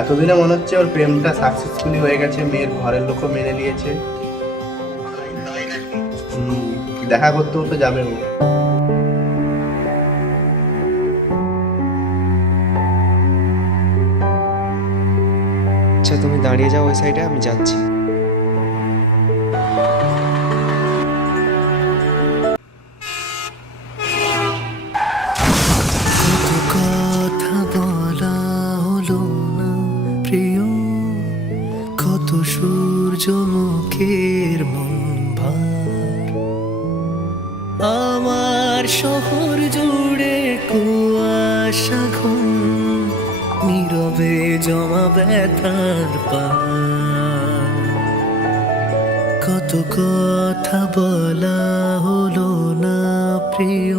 এতদিনে মনে হচ্ছে ওর প্রেমটা সাকসেসফুলি হয়ে গেছে, মেয়ের ঘরের লোকও মেনে নিয়েছে। দেখা করতেও তো যাবে ও। আচ্ছা তুমি দাঁড়িয়ে যাও ওই সাইডে, আমি যাচ্ছি। কথা বলা হলো না প্রিয়, কত সূর্যমুখীর মন ভার। আমার শহর জুড়ে কুয়াশা ঘন, নীরবে জমা ব্যথার পার। কত কথা বলা হলো না প্রিয়।